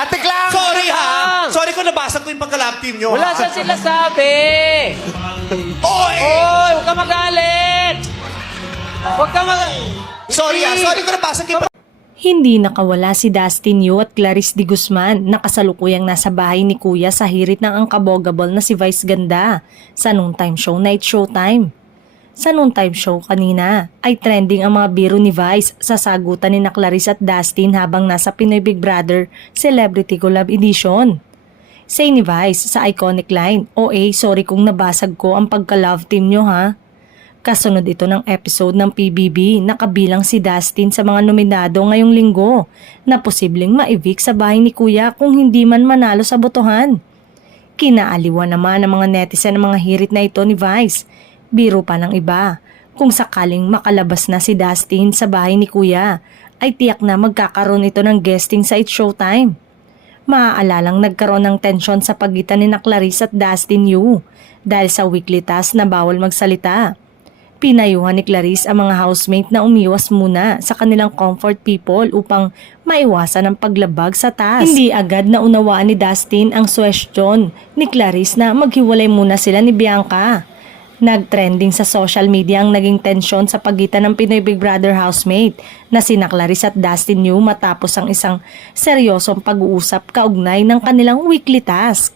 Ate Clang! Sorry ha! Sorry kung nabasag ko yung pagka-love team nyo. Wala sa sila sabi. Oy! Oy, huwag ka magalit. Huwag ka Sorry ha! Sorry kung nabasag yung Hindi nakawala si Dustin Yu at Clarice de Guzman na kasalukuyang nasa bahay ni Kuya sa hirit ng angkabogable na si Vice Ganda sa noontime show Night Showtime. Sa noontime show kanina ay trending ang mga biro ni Vice sa sagutan ni na Clarice at Dustin habang nasa Pinoy Big Brother Celebrity Collab Edition. Say ni Vice sa iconic line, "OA, sorry kung nabasag ko ang pagka-love team nyo ha." Kasunod ito ng episode ng PBB na kabilang si Dustin sa mga nominado ngayong linggo na posibleng ma-evict sa bahay ni Kuya kung hindi man manalo sa botohan. Kinaaliwan naman ng mga netizen ang mga hirit na ito ni Vice. Biro pa ng iba, kung sakaling makalabas na si Dustin sa bahay ni Kuya, ay tiyak na magkakaroon ito ng guesting sa It's Showtime. Maaalalang nagkaroon ng tensyon sa pagitan ni na Clarice at Dustin Yu dahil sa weekly task na bawal magsalita. Pinayuhan ni Clarice ang mga housemate na umiwas muna sa kanilang comfort people upang maiwasan ang paglabag sa task. Hindi agad na unawaan ni Dustin ang suwestyon ni Clarice na maghiwalay muna sila ni Bianca. Nagtrending sa social media ang naging tensyon sa pagitan ng Pinoy Big Brother housemate na sina Clarice at Dustin Yu matapos ang isang seryosong pag-uusap kaugnay ng kanilang weekly task.